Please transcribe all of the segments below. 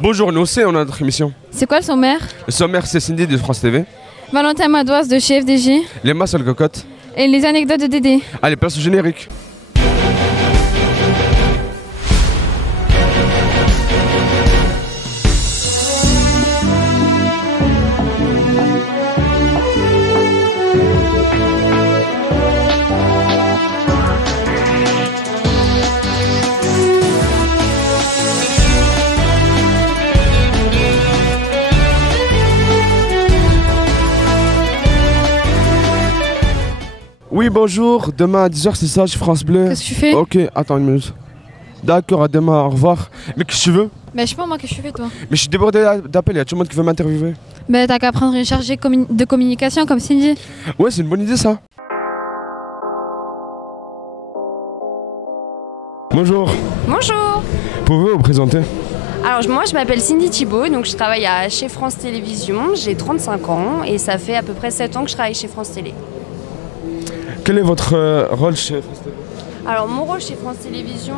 Bonjour, nous aussi, on a notre émission. C'est quoi le sommaire? Le sommaire, c'est Cindy de France TV. Valentin Madoise de chez FDJ. Les masses sur le cocotte. Et les anecdotes de Dédé. Allez, place au générique. Oui, bonjour. Demain à 10h, c'est ça, chez France Bleu. Qu'est-ce que tu fais? Ok, attends une minute. D'accord, à demain, au revoir. Mais qu'est-ce que tu veux? Bah je sais pas moi que je fais toi. Mais je suis débordé d'appels, il y a tout le monde qui veut m'interviewer. Bah t'as qu'à prendre une chargée de communication comme Cindy. Ouais, c'est une bonne idée ça. Bonjour. Bonjour. Pouvez-vous vous présenter? Alors moi je m'appelle Cindy Thibault, donc je travaille chez France Télévisions, j'ai 35 ans et ça fait à peu près 7 ans que je travaille chez France Télé. Quel est votre rôle chez France Télé? Alors mon rôle chez France Télévisions,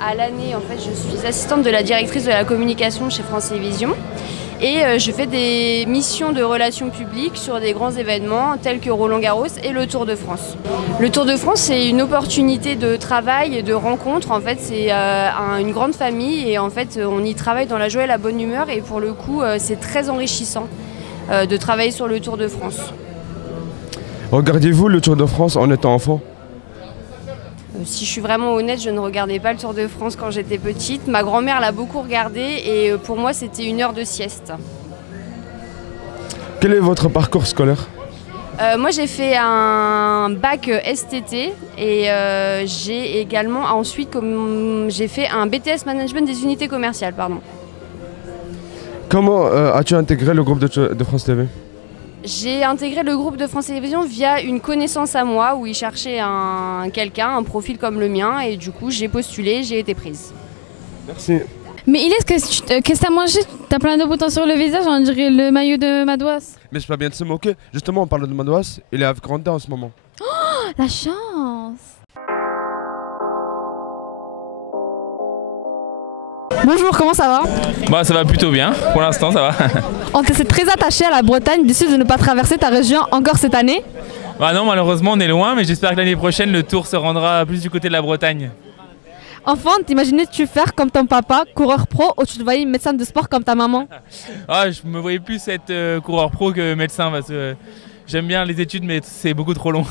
à l'année en fait je suis assistante de la directrice de la communication chez France Télévisions et je fais des missions de relations publiques sur des grands événements tels que Roland-Garros et le Tour de France. Le Tour de France c'est une opportunité de travail et de rencontre, en fait c'est une grande famille et en fait on y travaille dans la joie et la bonne humeur et pour le coup c'est très enrichissant de travailler sur le Tour de France. Regardiez-vous le Tour de France en étant enfant? Si je suis vraiment honnête, je ne regardais pas le Tour de France quand j'étais petite. Ma grand-mère l'a beaucoup regardé et pour moi c'était une heure de sieste. Quel est votre parcours scolaire? Moi j'ai fait un bac STT et j'ai également ensuite j'ai fait un BTS Management des unités commerciales. Pardon. Comment as-tu intégré le groupe de France TV? J'ai intégré le groupe de France Télévisions via une connaissance à moi où ils cherchaient quelqu'un, un profil comme le mien et du coup j'ai postulé, j'ai été prise. Merci. Mais Ilès, qu'est-ce que t'as mangé? T'as plein de boutons sur le visage, on dirait le maillot de Madoise. Mais c'est pas bien de se moquer. Justement, on parle de Madoise, il est avec Randa en ce moment. Oh, la chance! Bonjour, comment ça va? Bah ça va plutôt bien, pour l'instant ça va. On t'est très attaché à la Bretagne, décide de ne pas traverser ta région encore cette année? Bah non, malheureusement on est loin, mais j'espère que l'année prochaine le tour se rendra plus du côté de la Bretagne. Enfant, t'imaginais-tu faire comme ton papa, coureur pro, ou tu te voyais médecin de sport comme ta maman? Ah, je me voyais plus être coureur pro que médecin parce que j'aime bien les études mais c'est beaucoup trop long.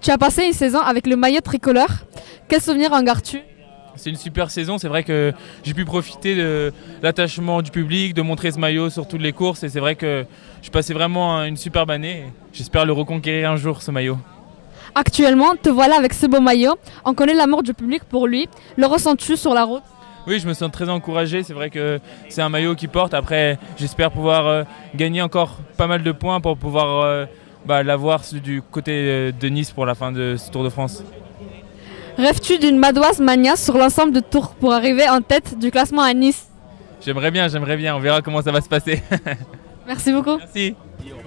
Tu as passé une saison avec le maillot tricolore. Quel souvenir en gardes-tu? C'est une super saison, c'est vrai que j'ai pu profiter de l'attachement du public, de montrer ce maillot sur toutes les courses et c'est vrai que je passais vraiment une superbe année. J'espère le reconquérir un jour ce maillot. Actuellement, te voilà avec ce beau maillot. On connaît l'amour du public pour lui. Le ressens-tu sur la route? Oui, je me sens très encouragé. C'est vrai que c'est un maillot qui porte. Après, j'espère pouvoir gagner encore pas mal de points pour pouvoir l'avoir du côté de Nice pour la fin de ce Tour de France. Rêves-tu d'une Madoise mania sur l'ensemble de tours pour arriver en tête du classement à Nice? J'aimerais bien. On verra comment ça va se passer. Merci beaucoup. Merci.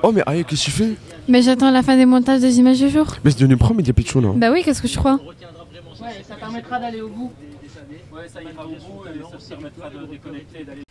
Oh mais aïe, qu'est-ce que tu fais? Mais j'attends la fin des montages des images du jour. Mais c'est devenu pro, mais il y a plus de non? Bah oui, qu'est-ce que je crois? Ouais, ça permettra d'aller au bout. Ouais, ça ira au bout et ça permettra de déconnecter et d'aller.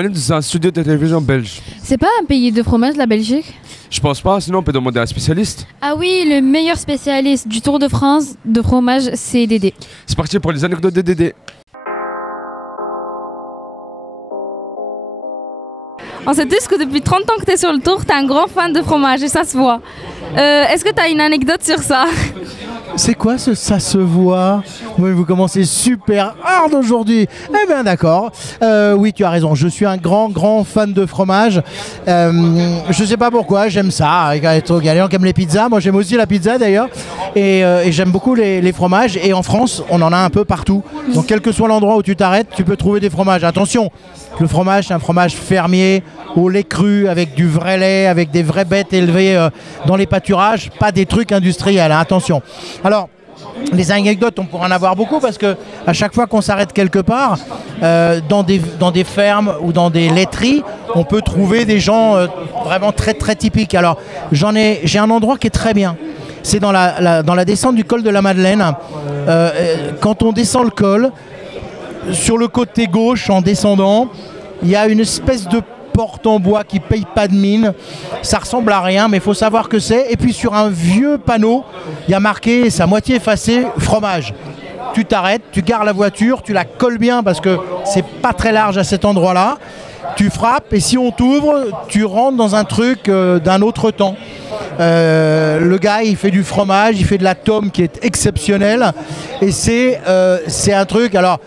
On est dans un studio de télévision belge. C'est pas un pays de fromage, la Belgique? Je pense pas, sinon on peut demander à un spécialiste. Ah oui, le meilleur spécialiste du Tour de France de fromage, c'est Dédé. C'est parti pour les anecdotes de Dédé. On sait tous que depuis 30 ans que tu es sur le tour, tu es un grand fan de fromage et ça se voit. Est-ce que tu as une anecdote sur ça? C'est quoi ce ça se voit? Oui, vous commencez super hard aujourd'hui. Eh bien d'accord. Oui, tu as raison. Je suis un grand fan de fromage. Je sais pas pourquoi, j'aime ça. Il y a des gens qui aiment les pizzas. Moi, j'aime aussi la pizza d'ailleurs. Et j'aime beaucoup les fromages. Et en France, on en a un peu partout. Donc, quel que soit l'endroit où tu t'arrêtes, tu peux trouver des fromages. Attention, le fromage, c'est un fromage fermier, au lait cru, avec du vrai lait, avec des vraies bêtes élevées dans les pâturages, pas des trucs industriels, hein, attention. Alors, les anecdotes, on pourra en avoir beaucoup parce que à chaque fois qu'on s'arrête quelque part, dans des fermes ou dans des laiteries, on peut trouver des gens vraiment très typiques. Alors, j'ai un endroit qui est très bien. C'est dans la descente du col de la Madeleine. Quand on descend le col, sur le côté gauche, en descendant, il y a une espèce de porte en bois qui paye pas de mine. Ça ressemble à rien, mais il faut savoir que c'est. Et puis sur un vieux panneau, il y a marqué, c'est à moitié effacé, fromage. Tu t'arrêtes, tu gares la voiture, tu la colles bien parce que c'est pas très large à cet endroit-là. Tu frappes et si on t'ouvre, tu rentres dans un truc d'un autre temps. Le gars, il fait du fromage, il fait de la tome qui est exceptionnelle. Et c'est un truc. Alors,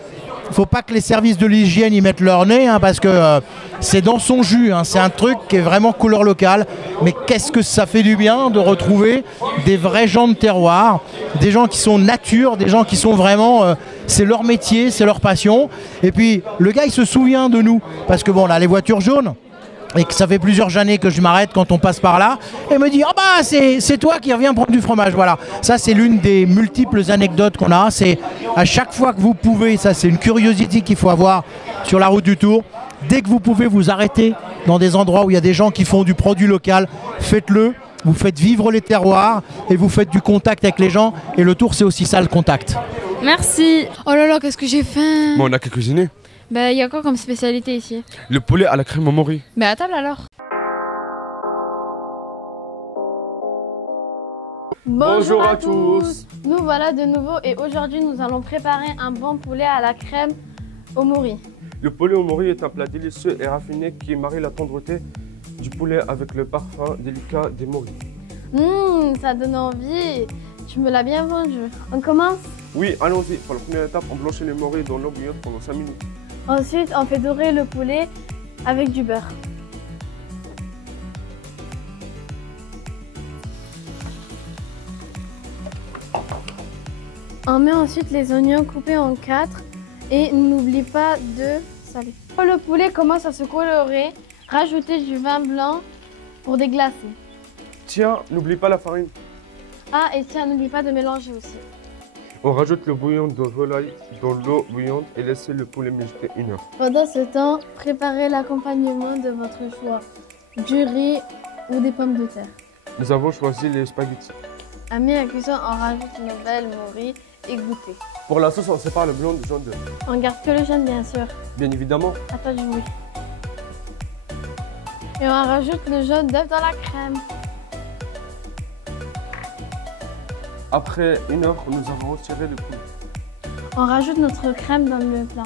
faut pas que les services de l'hygiène y mettent leur nez hein, parce que c'est dans son jus, hein, c'est un truc qui est vraiment couleur locale. Mais qu'est-ce que ça fait du bien de retrouver des vrais gens de terroir, des gens qui sont nature, des gens qui sont vraiment, c'est leur métier, c'est leur passion. Et puis le gars il se souvient de nous parce que bon là les voitures jaunes. Et que ça fait plusieurs années que je m'arrête quand on passe par là et me dit « Ah bah c'est toi qui reviens prendre du fromage ». Voilà, ça c'est l'une des multiples anecdotes qu'on a. C'est à chaque fois que vous pouvez, ça c'est une curiosité qu'il faut avoir sur la route du Tour. Dès que vous pouvez vous arrêter dans des endroits où il y a des gens qui font du produit local, faites-le. Vous faites vivre les terroirs et vous faites du contact avec les gens. Et le Tour c'est aussi ça le contact. Merci. Oh là là, qu'est-ce que j'ai faim. Bon, on a qu'à cuisiner. Bah, il y a quoi comme spécialité ici? Le poulet à la crème au mori. Bah, à table alors. Bonjour à tous. Nous voilà de nouveau et aujourd'hui nous allons préparer un bon poulet à la crème au mori. Le poulet au mori est un plat délicieux et raffiné qui marie la tendreté du poulet avec le parfum délicat des moris. Ça donne envie. Tu me l'as bien vendu. On commence? Oui, allons-y. Pour la première étape, on blanchit les moris dans l'eau bouillante pendant 5 minutes. Ensuite, on fait dorer le poulet avec du beurre. On met ensuite les oignons coupés en 4 et n'oublie pas de saler. Quand le poulet commence à se colorer, rajoutez du vin blanc pour déglacer. Tiens, n'oublie pas la farine. Ah, et tiens, n'oublie pas de mélanger aussi. On rajoute le bouillon de volaille dans l'eau bouillante et laissez le poulet mijoter 1 heure. Pendant ce temps, préparez l'accompagnement de votre choix, du riz ou des pommes de terre. Nous avons choisi les spaghettis. À mi-cuisson, on rajoute une belle mori égouttée. Pour la sauce, on sépare le blanc du jaune d'œuf. On garde que le jaune, bien sûr. Bien évidemment. À toi de jouer. Et on rajoute le jaune d'œuf dans la crème. Après 1 heure, nous avons retiré le poulet. On rajoute notre crème dans le plat.